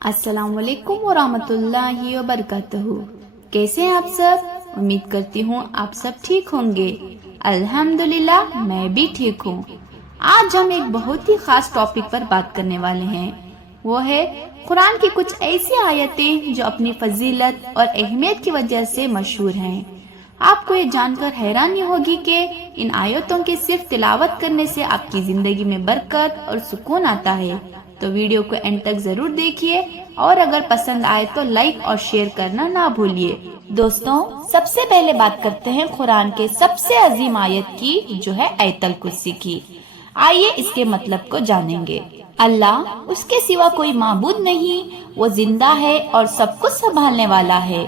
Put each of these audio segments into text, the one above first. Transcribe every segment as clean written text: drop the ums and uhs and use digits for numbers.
अस्सलाम वालेकुम वरहमतुल्लाहि वबरकातुहू। कैसे हैं आप सब? उम्मीद करती हूँ आप सब ठीक होंगे। अल्हम्दुलिल्लाह मैं भी ठीक हूँ। आज हम एक बहुत ही खास टॉपिक पर बात करने वाले हैं। वो है कुरान की कुछ ऐसी आयतें जो अपनी फजीलत और अहमियत की वजह से मशहूर हैं। आपको ये जानकर हैरानी होगी कि इन आयतों के सिर्फ तिलावत करने से आपकी जिंदगी में बरकत और सुकून आता है। तो वीडियो को एंड तक जरूर देखिए और अगर पसंद आए तो लाइक और शेयर करना ना भूलिए। दोस्तों, सबसे पहले बात करते हैं कुरान के सबसे अजीम आयत की, जो है आयतल कुर्सी की। आइए इसके मतलब को जानेंगे। अल्लाह, उसके सिवा कोई माबूद नहीं, वो जिंदा है और सब कुछ संभालने वाला है।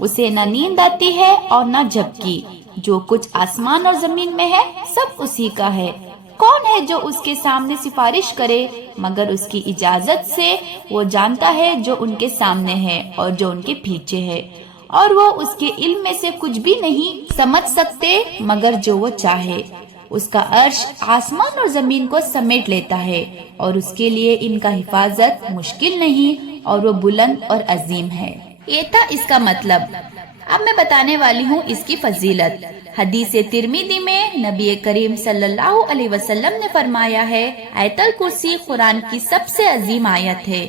उसे न नींद आती है और न झपकी। जो कुछ आसमान और जमीन में है सब उसी का है। कौन है जो उसके सामने सिफारिश करे मगर उसकी इजाजत से? वो जानता है जो उनके सामने है और जो उनके पीछे है, और वो उसके इल्म में से कुछ भी नहीं समझ सकते मगर जो वो चाहे। उसका अर्श आसमान और जमीन को समेट लेता है और उसके लिए इनका हिफाजत मुश्किल नहीं, और वो बुलंद और अजीम है। ये था इसका मतलब। अब मैं बताने वाली हूँ इसकी फजीलत। हदीस तिरमिज़ी में नबी करीम सल्लल्लाहु अलैहि वसल्लम ने फरमाया है, आयतल कुर्सी कुरान की सबसे अजीम आयत है।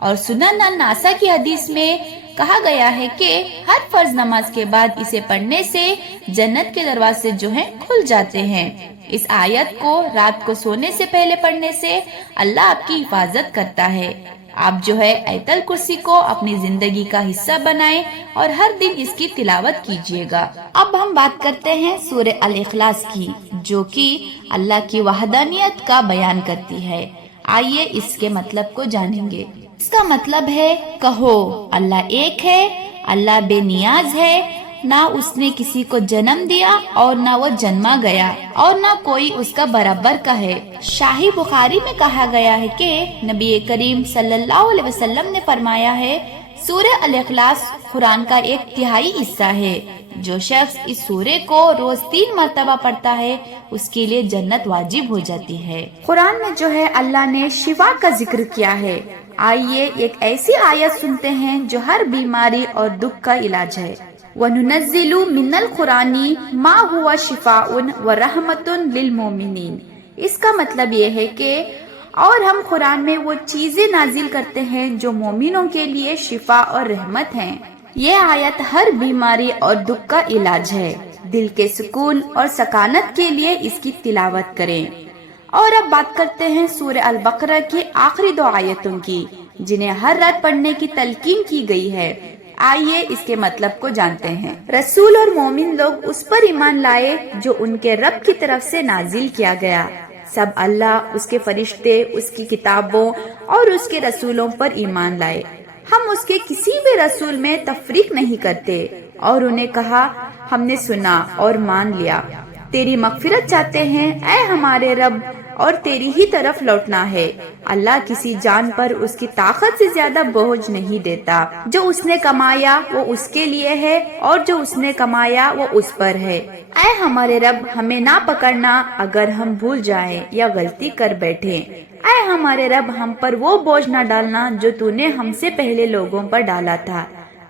और सुनन नासा की हदीस में कहा गया है कि हर फर्ज नमाज के बाद इसे पढ़ने से जन्नत के दरवाजे जो हैं खुल जाते हैं। इस आयत को रात को सोने से पहले पढ़ने से अल्लाह आपकी हिफाजत करता है। आप जो है आयतल कुर्सी को अपनी जिंदगी का हिस्सा बनाएं और हर दिन इसकी तिलावत कीजिएगा। अब हम बात करते हैं सूरह अल इखलास की, जो कि अल्लाह की वहदानियत का बयान करती है। आइए इसके मतलब को जानेंगे। इसका मतलब है, कहो अल्लाह एक है, अल्लाह बेनियाज है, ना उसने किसी को जन्म दिया और ना वो जन्मा गया, और ना कोई उसका बराबर का है। शाही बुखारी में कहा गया है कि नबी करीम सल्लल्लाहु अलैहि वसल्लम ने फरमाया है, सूरह अल इखलास कुरान का 1/3 हिस्सा है। जो शख्स इस सूरे को रोज 3 मरतबा पढ़ता है उसके लिए जन्नत वाजिब हो जाती है। कुरान में जो है अल्लाह ने शिफा का जिक्र किया है। आइए एक ऐसी आयत सुनते हैं जो हर बीमारी और दुख का इलाज है। वनुनज़्ज़िलु मिनल कुरानी मा हुआ शिफाउन व रहमतुन लिल मोमिनीन। इसका मतलब ये है कि और हम कुरान में वो चीजें नाजिल करते हैं जो मोमिनों के लिए शिफा और रहमत हैं। ये आयत हर बीमारी और दुख का इलाज है। दिल के सुकून और सकानत के लिए इसकी तिलावत करें। और अब बात करते हैं सूरह अल बकरा की आखिरी 2 आयतों की, जिन्हें हर रात पढ़ने की तलकीन की गई है। आइए इसके मतलब को जानते हैं। रसूल और मोमिन लोग उस पर ईमान लाए जो उनके रब की तरफ से नाजिल किया गया। सब अल्लाह, उसके फरिश्ते, उसकी किताबों और उसके रसूलों पर ईमान लाए। हम उसके किसी भी रसूल में तफरीक नहीं करते और उन्हें कहा, हमने सुना और मान लिया। तेरी मगफिरत चाहते हैं ऐ हमारे रब, और तेरी ही तरफ लौटना है। अल्लाह किसी जान पर उसकी ताकत से ज्यादा बोझ नहीं देता। जो उसने कमाया वो उसके लिए है और जो उसने कमाया वो उस पर है। ऐ हमारे रब, हमें ना पकड़ना अगर हम भूल जाएं या गलती कर बैठे। ऐ हमारे रब, हम पर वो बोझ न डालना जो तूने हमसे पहले लोगों पर डाला था।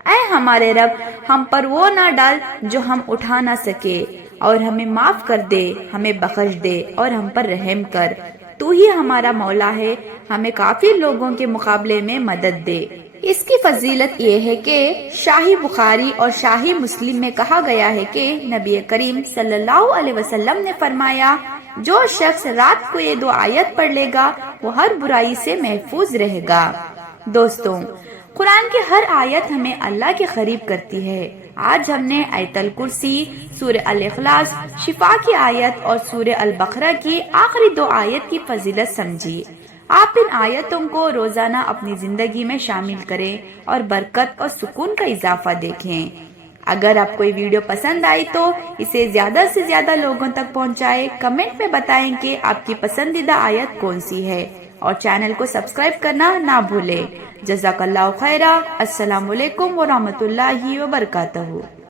ऐ हमारे रब, हम पर वो ना डाल जो हम उठा ना सके, और हमें माफ कर दे, हमें बख्श दे और हम पर रहम कर। तू ही हमारा मौला है, हमें काफी लोगों के मुकाबले में मदद दे। इसकी फजीलत ये है कि शाही बुखारी और शाही मुस्लिम में कहा गया है कि नबी करीम सल्लल्लाहु अलैहि वसल्लम ने फरमाया, जो शख्स रात को ये 2 आयत पढ़ लेगा वो हर बुराई से महफूज रहेगा। दोस्तों, कुरान की हर आयत हमें अल्लाह के करीब करती है। आज हमने आयतल कुर्सी, सूरह अल इखलास, शिफा की आयत और सूरह अल बकरा की आखिरी 2 आयत की फजीलत समझी। आप इन आयतों को रोजाना अपनी जिंदगी में शामिल करें और बरकत और सुकून का इजाफा देखें। अगर आपको ये वीडियो पसंद आई तो इसे ज्यादा से ज्यादा लोगों तक पहुंचाएं। कमेंट में बताएं कि आपकी पसंदीदा आयत कौन सी है, और चैनल को सब्सक्राइब करना ना भूलें। जज़ाकल्लाहु खैरा। अस्सलामु अलैकुम व रहमतुल्लाहि व बरकातहू।